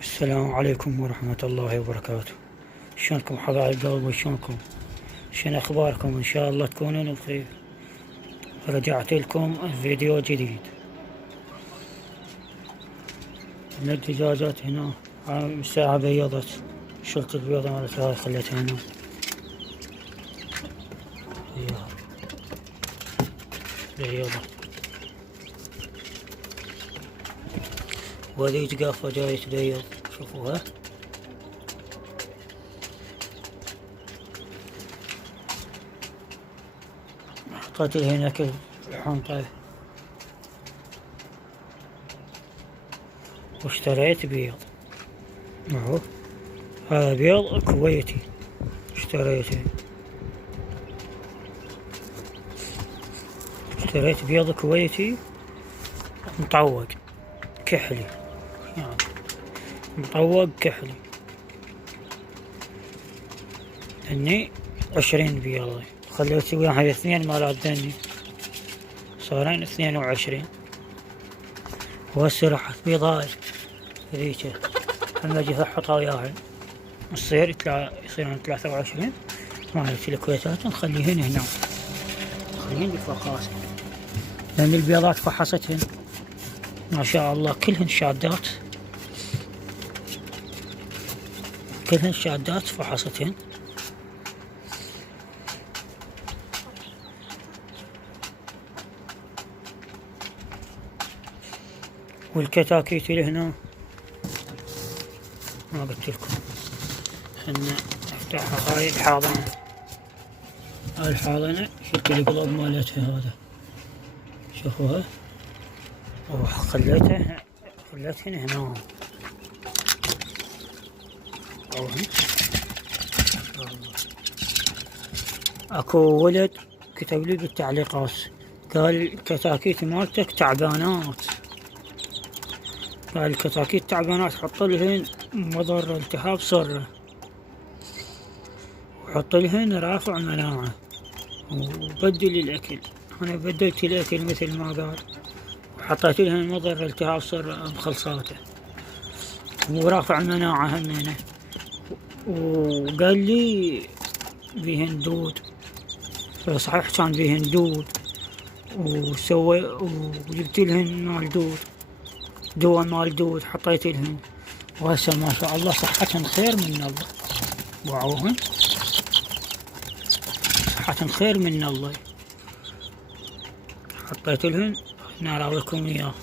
السلام عليكم ورحمة الله وبركاته. شلونكم حبايب قلبي؟ شلونكم؟ شنو اخباركم؟ ان شاء الله تكونون بخير. رجعت لكم فيديو جديد من الدجاجات هنا. الساعة بيضت، شلت البيضة مالتها هاي خليتها هنا. بيضت وهذي جقافة جاية تبيض، شوفوها. حطيت هنا كل الحنطة واشتريت بيض. اهو هذا بيض كويتي اشتريته. اشتريت بيض كويتي مطوق كحلي، يعني مطوق كحلي. هني 20 بيضة، خليت وياها 2 مالات دني، صارين 22. وهسه راح بيضاي ذيك لما اجي احطها وياها يصيرون 23 مالت الكويتات، نخليهن هنا، نخليهن بالفقاصة، لأن البيضات فحصتهن ما شاء الله كلهن شادات، كلهن شادات فحصتهن. والكتاكيت اللي هنا ما قلت لكم، خلنا نفتحها. هاي الحاضنة، هاي الحاضنة شوفوا القلب مالتها هذا، شوفوها. خليتهن هنا. اكو ولد كتب لي بالتعليقات قال الكتاكيت مالتك تعبانات، قال الكتاكيت تعبانات، حط لهن مضر التهاب صرة، وحط لهن رافع مناعة، وبدل الأكل. أنا بدلت الأكل مثل ما قال، وحطيت لهن مضر التهاب صرة مخلصاته ورافع المناعة همينه. وقال لي بيهن دود، صحيح كان بيهن دود، وجبت لهن مال دود، دواء مال دود حطيت لهن، وهسه ما شاء الله صحتهن خير من الله. وعوهن صحتهن خير من الله. حطيت لهن، هنا اراويكم اياه.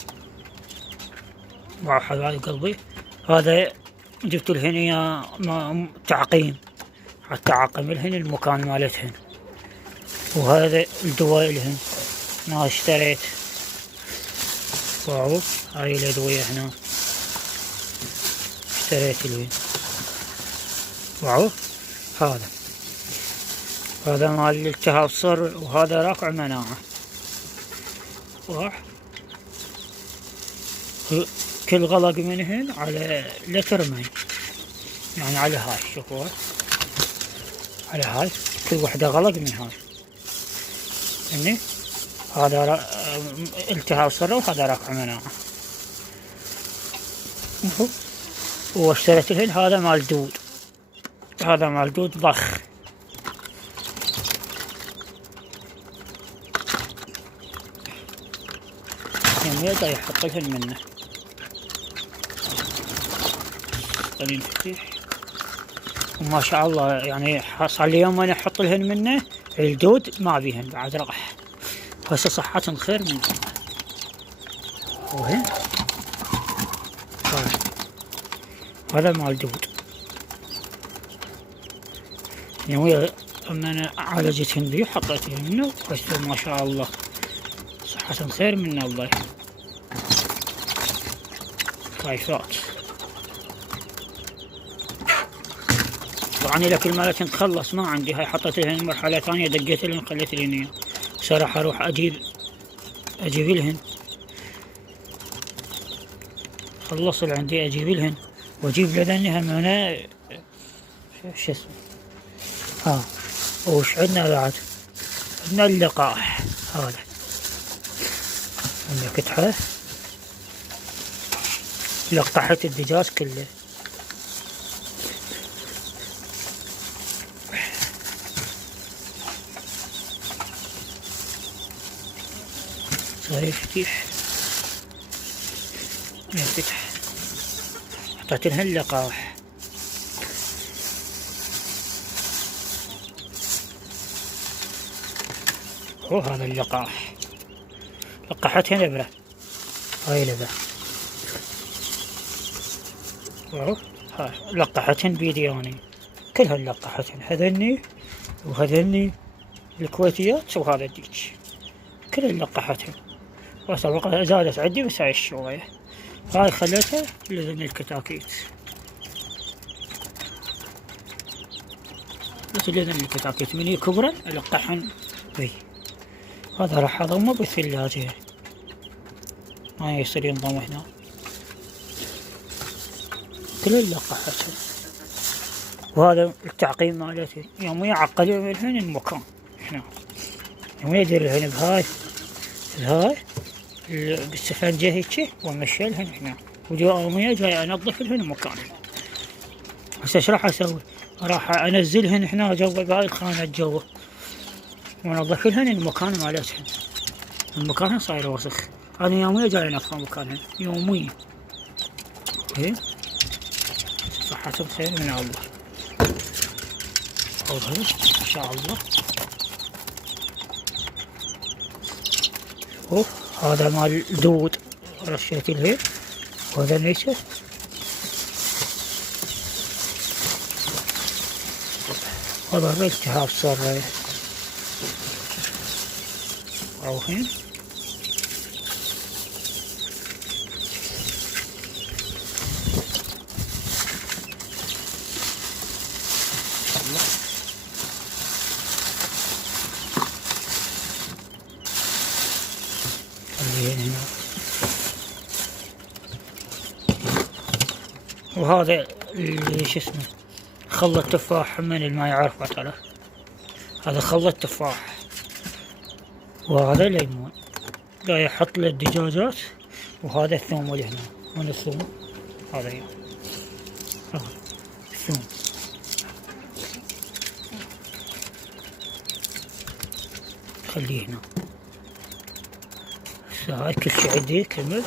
واو حبايب قلبي، هذا جبت لهن اياه تعقيم، حتى اعقم لهن المكان مالتهن. وهذا الدواء لهن ما اشتريت. واو هاي الادوية هنا اشتريت لهن. واو هذا مال الالتهاب صر، وهذا رافع مناعة. كل غلق منهن على لتر مي، يعني على هاي شوفوها، على هاي كل وحدة غلق من هاي. هني هذا التهاب صر وهذا رافع مناعة. واشتريت لهن هذا مال دود، هذا مال دود ضخ. يعني يقدر يحط لهن منه. خلينا نفتح، وما شاء الله يعني صار لي يوم انا احط لهن منه الدود ما بيهن بعد راح، هسه صحتهم خير من الله. وهن هذا مال دود، يعني اما انا عالجتهن بيه حطيتهن منه، هسه ما شاء الله صحتهم خير من الله. كايفات طبعا اذا كل مالتهن تخلص ما عندي، هاي حطيت لهن مرحلة ثانية، دقيت لهن خليت لهن اياه. صراحة اروح اجيب لهن، خلص اللي عندي اجيب لهن، واجيب لذني هم هنا شو اسمه. وش عندنا بعد؟ عندنا اللقاح، هذا عندنا كتحة لقحت الدجاج كله. صار يفتح ينفتح. حطيت لها اللقاح. هو هذا اللقاح. لقحتها نبرة. هاي لبة. هاي لقحتهن بيدي اني. كلهن لقحتهن. هذني وهذني الكويتيات وهذا الديك. كلهن لقحتهن. وسبق زادت عندي بس هاي شوية. هاي خليتها لذن الكتاكيت. بس لذن الكتاكيت من يكبرن القحن بي. هذا راح اضمه بالثلاجة. ما يصير ينضم هنا. كل لقحتهم. وهذا التعقيم مالتي يوم يعقدوا منهن المكان هنا. يوم يدير لهن بهاي بالسفنجة هيجي وامشي لهن هنا. ويوم جاي انظف لهن المكان. هسه ايش راح اسوي؟ راح انزلهن هنا جوا بهاي الخانة جوا. ونظف لهن المكان مالتهن. المكان صاير وسخ. أنا يوميا جاي أنظف مكانهن يوميا. إيه صحتهم خير من الله. إن شاء الله. هذا مال دود رشيت له. وهذا نيشه. هذا التهاب صار روحين. وهذا اللي شو اسمه خل التفاح من اللي ما يعرفه ترى. هذا خل التفاح. وهذا ليمون. جاي يحط له الدجاجات. وهذا الثوم اللي هنا. من الثوم هذا يعني. الثوم. خليه هنا. هاي كل شي عندي كمل.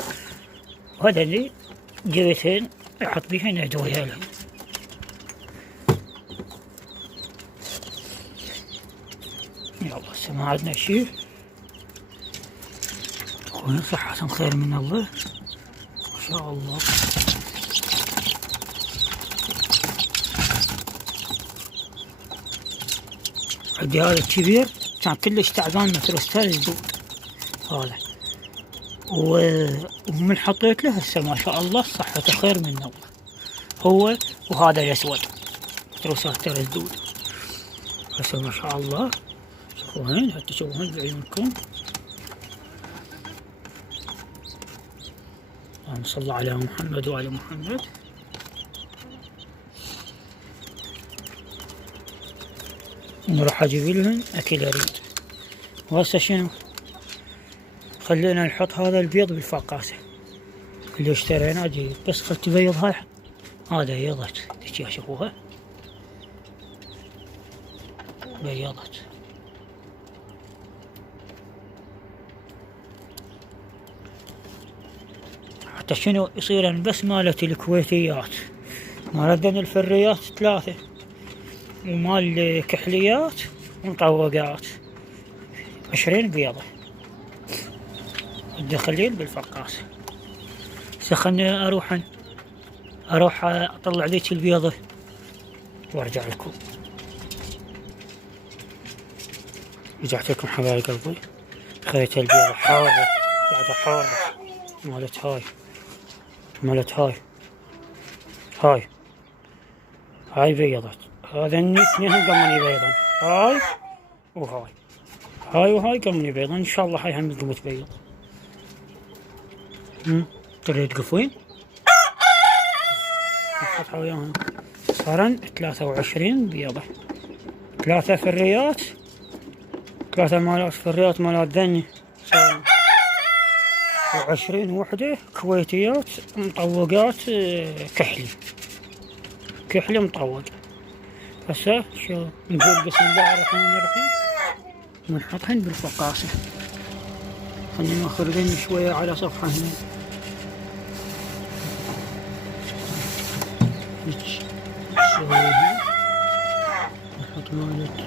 وهذا اللي جبتين احط بيهن ادوية لهم. يلا هسه ما عندنا شي. خوين صحتهم خير من الله. ما شاء الله. عندي هذا الكبير كان كلش تعبان مثل استاذ الدود هذا. ومن حطيت له هسه ما شاء الله صحته خير من الله. هو وهذا الاسود تروسات الدود هسه ما شاء الله. شوفوهن حتى تشوفوهن بعيونكم. اللهم صل على محمد وعلى محمد. نروح اجيب لهم اكل اريد. وهسه شنو؟ خلينا نحط هذا البيض بالفقاسة اللي اشتريناه جديد. بس خلت تبيض هاي. هذا بيضت. تجي شوفوها. بيضت. حتى شنو يصير بس مالت الكويتيات. مالتن الفريات 3. ومال الكحليات ومطوقات 20 بيضة. الدخلين بالفقاصة. خلني اروح اطلع ذيك البيضة وارجع لكم. رجعت لكم حبايب قلبي. خذيت البيضة حارة. قاعدة حارة. مالت هاي بيضت. هذا اثنين قمني بيضا. هاي قمني بيضا. ان شاء الله هاي هم تقوم تبيض. تريد تقفين؟ نحطها وياها. صارن 23 بيضة. 3 فريات. 3 مالات فريات مالات ذني. صارن و20 وحدة كويتيات مطوقات كحلي. كحلي مطوق. هسه شو نقول بسم الله الرحمن الرحيم ونحطهن بالفقاصة. خلينا نخرجن شوية على صفحة هنا. نسويها نحط مالت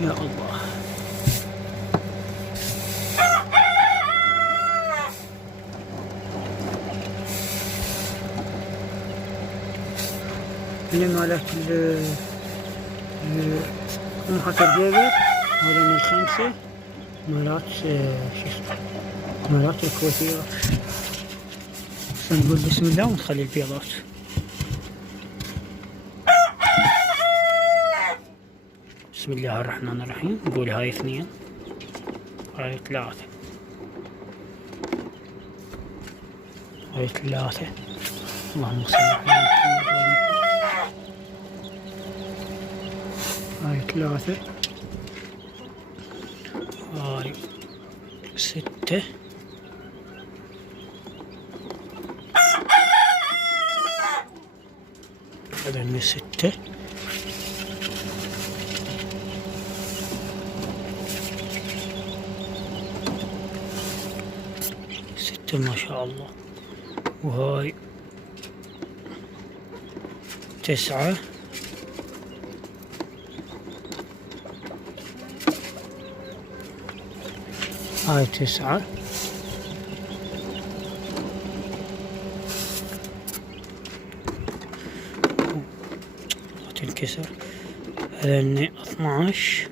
يا الله. اللي مالت أمهات الجبل هذا من 5 مالات شو اسمه مالات الكويتيات. نقول بسم الله ونخلي البيضات. بسم الله الرحمن الرحيم. نقول هاي 2 هاي 3 هاي 3. اللهم صل على محمد. هاي 3 هاي 6 هذا 6 6 ما شاء الله. وهاي 9 هاي 9 لا تنكسر. هذا 12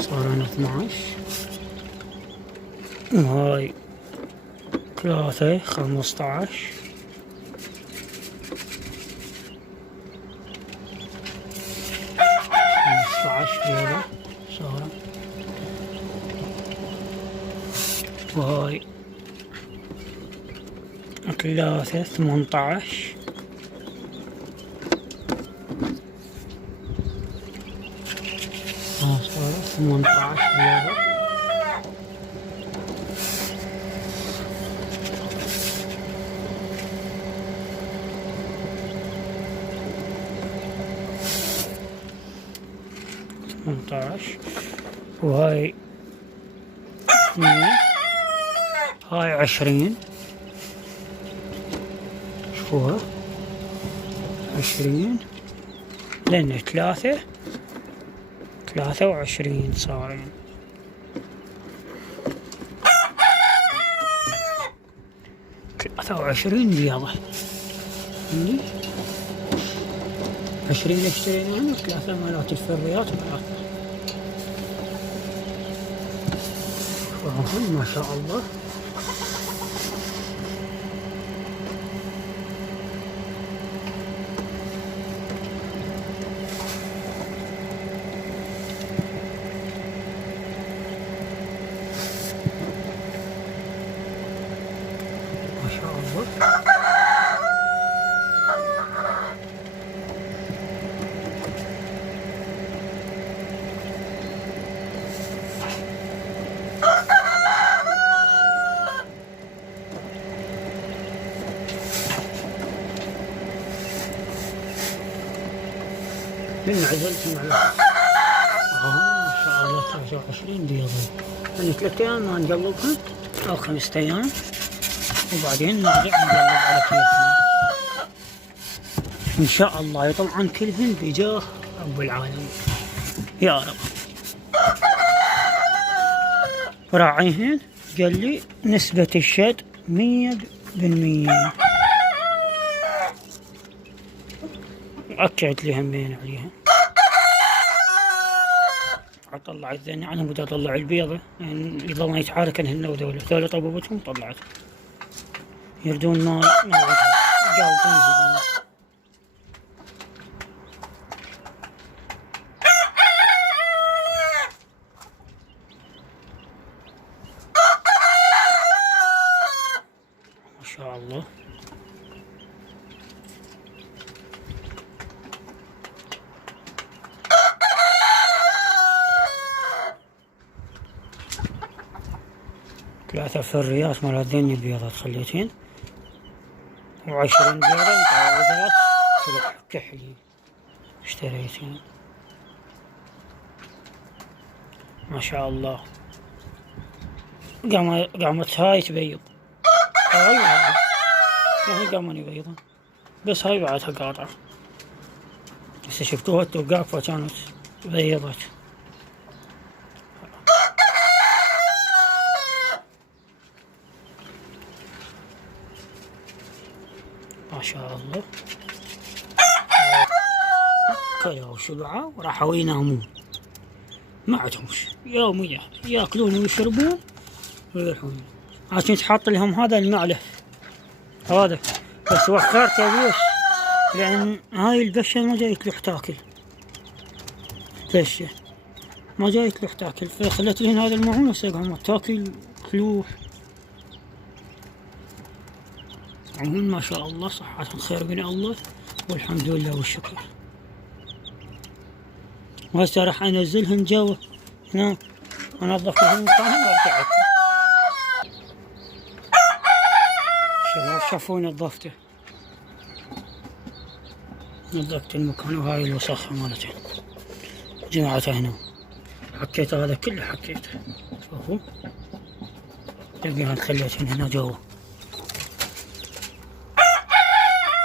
صار 12. وهاي 3 15 بيضة صار. وهاي 3 18 صار 18 بيضة. وهاي 2 هاي 20 شوفوها 20 لأن 23 صارين. 23 بيضة. 20 اشترينا 3 مالات الفريات ما شاء الله. ما شاء الله. من عزلت ما شاء الله 23 بيضة. يعني 3 أيام ما نقلبها أو 5 أيام وبعدين نرجع نقلب على كيفنا إن شاء الله. طبعا كلهن بجاه رب العالمين يا رب. راعيهن قال لي نسبة الشد 100%. أكدت لي همين عليها. أطلع الزين أنا بدي أطلع البيضة يعني يظل ما يتحاركن هن ودولة ذولا طببتهم طلعت يردون مال قالبين. الله. ثلاثة فريات مال هذين البيضات خليتين، و20 بيضة متعوضات كحلي اشتريتين. ما شاء الله. قامت هاي تبيض، يعني قاموا يبيضون، بس هاي بعدها قاطعة. هسه شفتوها توقافة كانت بيضت. ما شاء الله. كلوا وشبعوا وراحوا ينامون، ما عندهمش يوميا ياكلون ويشربون ويروحون. عشان تحط لهم هذا المعلف هذا، بس وخرته ليش؟ لأن هاي البشة ما جاي تلوح تاكل، بشة ما جاي تلوح تاكل، فخلت لهن هذا المعون وسقهم تاكل تلوح. عموما ما شاء الله صحتهم خير من الله والحمد لله والشكر. وهسه راح انزلهم جوا هنا، انظف لهم مكانهم وارجع لكم. شباب شافوا نظفته، نظفت المكان وهاي الوساخة مالته جماعته هنا. حكيت هذا كله حكيته، شوفوا تلقاها خليتهن هنا جوا.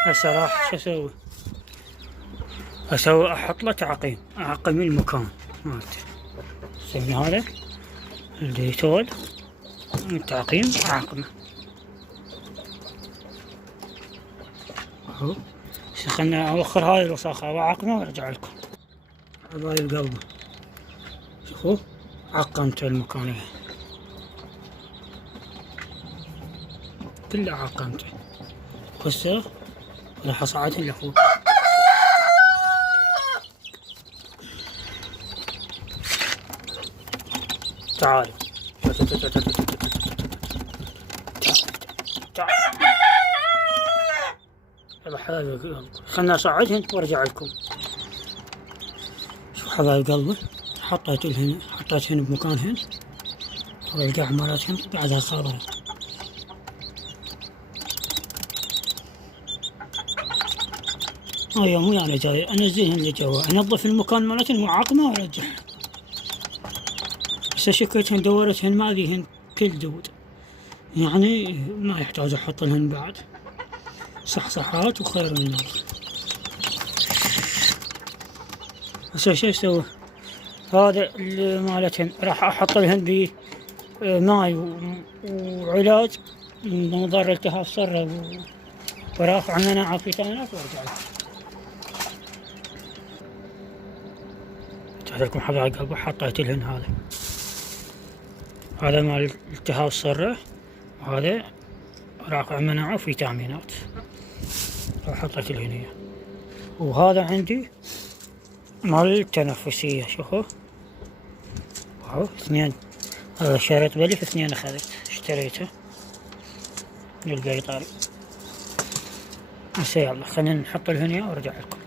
هسه راح شو اسوي؟ احط له تعقيم، اعقم المكان مالته. اسوي هذا الديتول التعقيم اعقمه. اهو خلنا اوخر هاي الوساخة واعقمه وارجع لكم. حبايب قلبي شوفوا عقمت المكان كله عقمته. هسه راح اصعدهن لفوق. تعالوا يلا حبايب قلبي، خلنا اصعدهن وارجع لكم. شوف حبايب قلبي، حطيتهن بمكانهن والقاع مالتهن بعدها صابرة. يومي انا جاي انزلهن لجوا، انظف المكان مالتهن وعاقمه وارجعهن. هسه شكيتهن دورتهن ما فيهن كل دود، يعني ما يحتاج احط لهن بعد صحصحات وخير من الله. هسه شو اسوي؟ هذا اللي مالتهن راح احط لهن بماي وعلاج مضر التهاب صره ورافع مناعة فيتامينات وارجع لكم. لكم حبايب قلبي حطيت لهن هذا مال التهاب الصرة، وهذا رافع مناعة وفيتامينات حطيت لهن اياه. وهذا عندي مال التنفسية، شوفوا اهو اثنين، هذا شريط بلف اثنين اخذت اشتريته من البيطري. هسه يلا خلينا نحط لهن اياه وارجع لكم.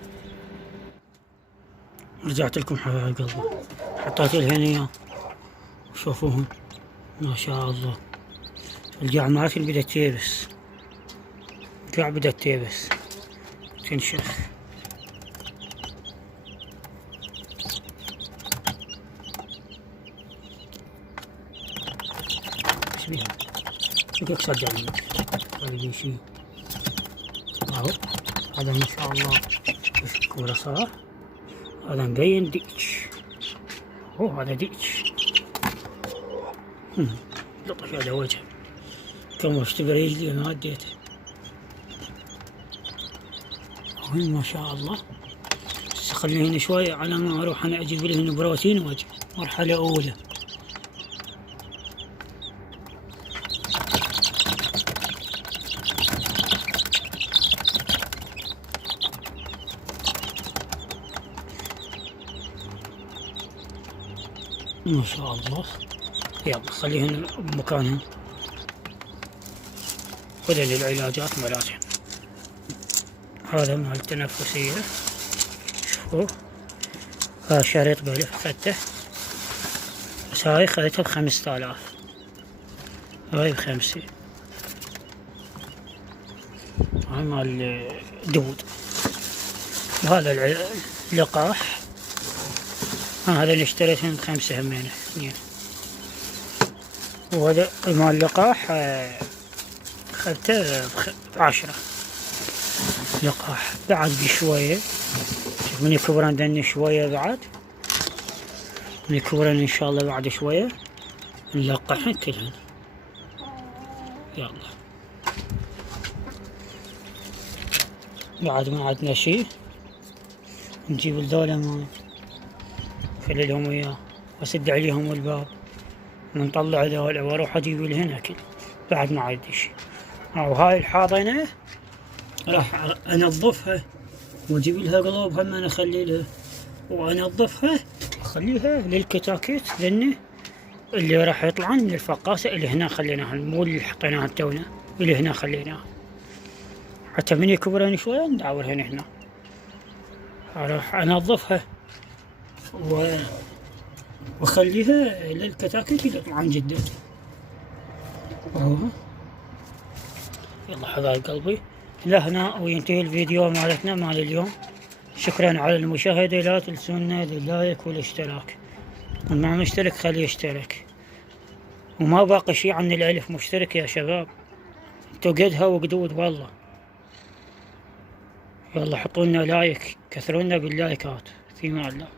رجعت لكم حبايب قلبي، حطيت لهن اياه شوفوهم ما شاء الله. القاع مالتي بدت تيبس، القاع بدت تيبس تنشف. ايش بيها؟ شوفك صدقني هذا شيء اهو. هذا ما شاء الله ايش كورة صار، هذا مبين ديتش. هذا ديتش لطش على وجهه كم اشتبر رجلي ما اديته. ما شاء الله. بس خليني شوي على ما اروح انا اجيب لهن بروتين واجي مرحلة اولى. ما شاء الله. يلا خليهن بمكانهن. وذا للعلاجات مالتهم. هذا مال التنفسية، شوفوا هذا شريط بلف أخذته، بس هاي خذيتها ب5000، هاي ب5. هاي مال دود. وهذا اللقاح، هذا اللي اشتريته ب5 همينه 2. وهذا مال اللقاح أخذته ب10 لقاح. بعد بشوية شوف من يكبرن دني شوية، بعد من يكبرن إن شاء الله بعد شوية نلقحن كلهن. يلا بعد ما عندنا شي نجيب الذولا ماي، خلي لهم وياه واسد عليهم الباب، ونطلع ذولا واروح اجيب لهن اكل. بعد ما عندي شي. وهاي الحاضنة راح انظفها واجيب لها قلوب هم انا اخلي لها، وانظفها اخليها للكتاكيت ذني اللي راح يطلعن من الفقاصة اللي هنا خليناها، مو اللي حطيناها تونا، اللي هنا خليناها حتى من يكبرن شوية ندعورهن هنا. راح انظفها واخليها للكتاكيت اللي يطلعن جدا. يلا حبايب قلبي، لهنا وينتهي الفيديو مالتنا مال اليوم. شكرا على المشاهدة، لا تنسونا باللايك والاشتراك، وما مشترك خليه يشترك، وما باقي شي عن 1000 مشترك يا شباب، انتو قدها وقدود والله. يلا حطولنا لايك، كثرونا باللايكات. في مال الله.